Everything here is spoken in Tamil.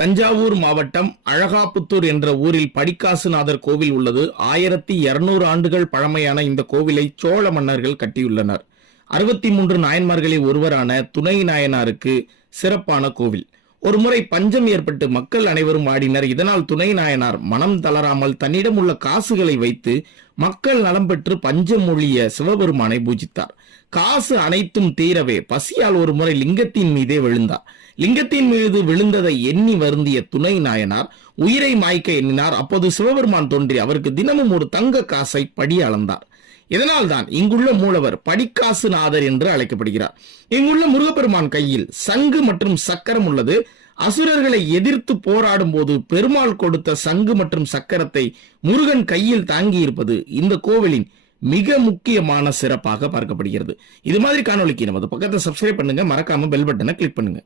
தஞ்சாவூர் மாவட்டம் அழகாபுத்தூர் என்ற ஊரில் படிக்காசுநாதர் கோவில் உள்ளது. 1200 ஆண்டுகள் பழமையான இந்த கோவிலை சோழ மன்னர்கள் கட்டியுள்ளனர். 63 நாயன்மார்களில் ஒருவரான துணை நாயனாருக்கு சிறப்பான கோவில். ஒருமுறை பஞ்சம் ஏற்பட்டு மக்கள் அனைவரும் வாடினர். இதனால் துணை நாயனார் மனம் தளராமல் தன்னிடம் உள்ள காசுகளை வைத்து மக்கள் நலம் பெற்று பஞ்சம் ஒழிய சிவபெருமானை பூஜித்தார். காசு அனைத்தும் தீரவே பசியால் ஒரு முறை லிங்கத்தின் மீதே விழுந்தார். லிங்கத்தின் மீது விழுந்ததை எண்ணி வருந்திய துணை நாயனார் உயிரை மாய்க்க எண்ணினார். அப்போது சிவபெருமான் தோன்றி அவருக்கு தினமும் ஒரு தங்க காசை படி அளந்தார். இதனால் தான் இங்குள்ள மூலவர் படிக்காசுநாதர் என்று அழைக்கப்படுகிறார். இங்குள்ள முருகப்பெருமான் கையில் சங்கு மற்றும் சக்கரம் உள்ளது. அசுரர்களை எதிர்த்து போராடும் போது பெருமாள் கொடுத்த சங்கு மற்றும் சக்கரத்தை முருகன் கையில் தாங்கி இருப்பது இந்த கோவிலின் மிக முக்கியமான சிறப்பாக பார்க்கப்படுகிறது. இது மாதிரி காணொலிக்கு நமது பக்கத்தை சப்ஸ்கிரைப் பண்ணுங்க, மறக்காம பெல் பட்டனை கிளிக் பண்ணுங்க.